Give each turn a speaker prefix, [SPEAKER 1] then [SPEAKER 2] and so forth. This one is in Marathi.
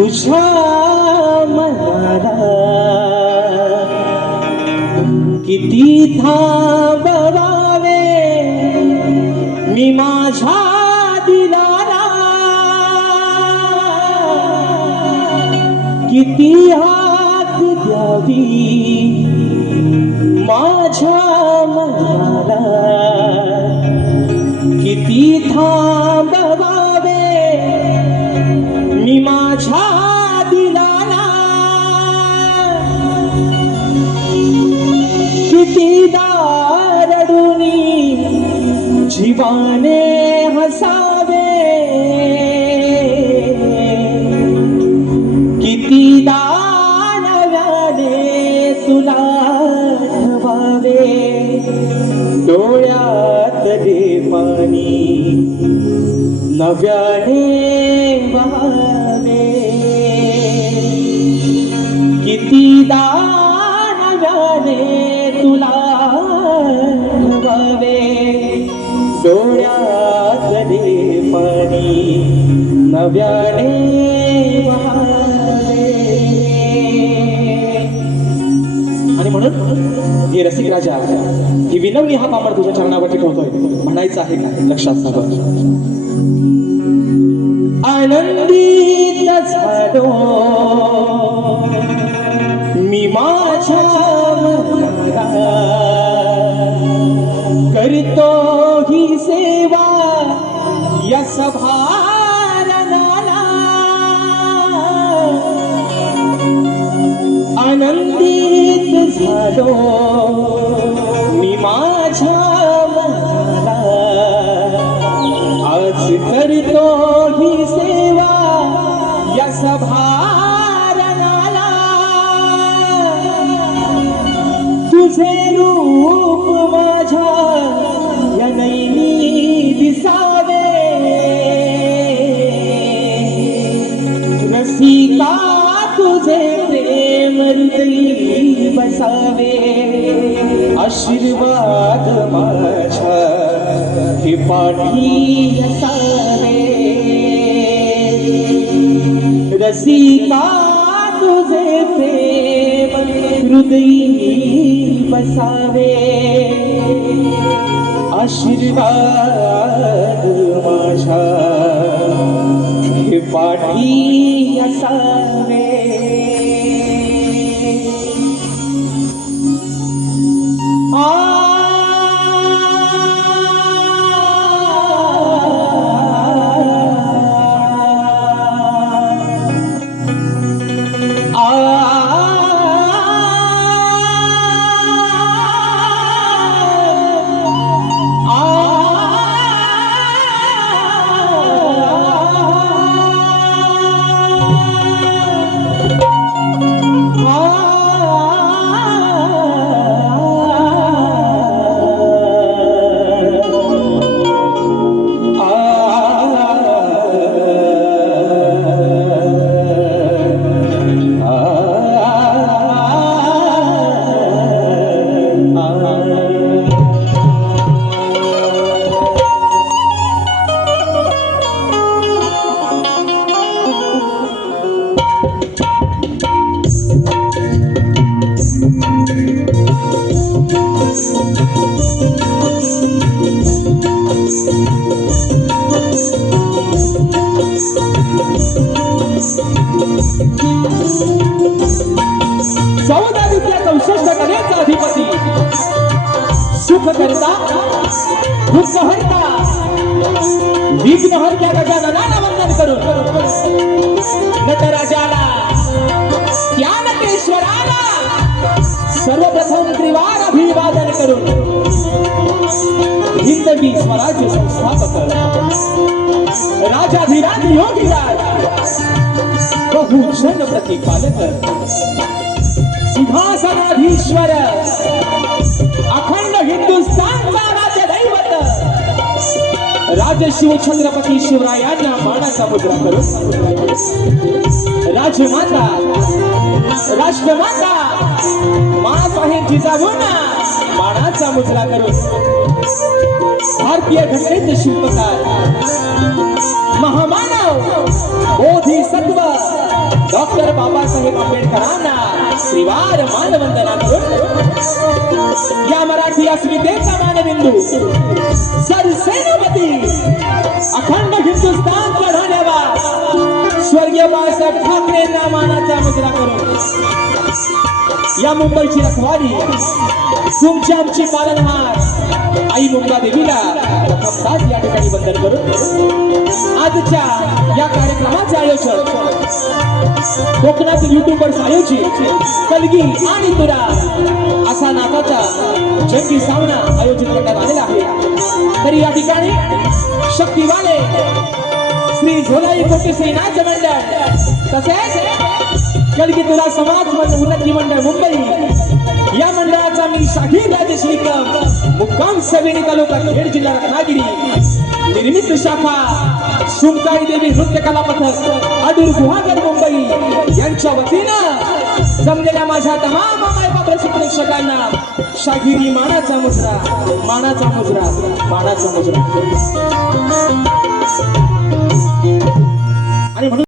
[SPEAKER 1] तुझ्या मनाला किती थांबवावे मी माझ्या दिलाला किती हात द्यावी माझ्या मनाला. किती थांब जीवाने हसावे। किती दानव्याने तुला ठवावे। डोळ्यात दे पाणी नव्याने वावे किती दानव्याने नव्याने आणि म्हणून हे रसिक राजा ही विनवणी हा पापड तुझ्या चरणावरती ठेवतोय. म्हणायचं आहे का? लक्षात सांग आनंदी झालो मी माझ्या आनंदित मी माझ्या मनाला आज करतो ही सेवा या सभारणाला. तुझे रूप माझ्या या नैनी दिसावे. रसिका तुझे प्रेम बसावे आशीर्वाद माझ्या. हे पाठी असावे रसिका तुझे प्रेम हृदयी बसावे. आशीर्वाद माझ्या. हे पाठी असावे चौदा विद्या चौसष्ट कलेचा अधिपती. सुख करता दुःख हरता विघ्न हरत्या गजाननाला वंदन करून. नटराजाला ज्ञानकेश्वराला सर्वप्रथम त्रिवार अभिवादन करून. हिंदगी स्वराज्य संस्थापक. राजाधिराज योगीराज. भूषण प्रतिपालक सिंहासनाधीश्वर। अखंड हिंदुस्थानचा राज्य राज्य शिवछत्रपती शिवरायांना मानाचा मुद्रा करून राजमाता राष्ट्रमाता मासाहेब जिजाऊंना मानाचा मुजरा करून भारतीय घटनेचे शिल्पकार महामानव बोधिसत्व डॉक्टर बाबासाहेब आंबेडकरांना श्रीवार मानवंदना करून या मराठी अस्मितेचा मानबिंदू. सरसेनापती अखंड हिंदू बाळासाहेब ठाकरेंना मानाचा मुजरा करून या मुंबईची रखवाली तुमची आमची पालनहार आई मुंबा देवीला प्रथमदास या ठिकाणी वंदन करून आजच्या या कार्यक्रमाचे आयोजन कोकणातील युट्यूबर्स आयोजित कलगी आणि तुरा असा नाताचा जंगी सामना आयोजित करण्यात आलेला आहे. तरी या ठिकाणी झोलाई कोटी श्री मंडळ तसेच कलकी तुला समाज मंडळ उन्नती मंडळ मुंबई. या मंडळाचा मी शाहीर राजेश मुक्काम सवेनी तालुका खेड जिल्हा रत्नागिरी निर्मित शाखा सुमकाई देवी नृत्य कला पथक अडूर गुहागर मुंबई. यांच्या वतीनं जमलेल्या माझ्या तमाम मायबाप प्रेक्षकांना शागिरी मानाचा मुजरा मानाचा मुजरा मानाचा मुजरा. আরে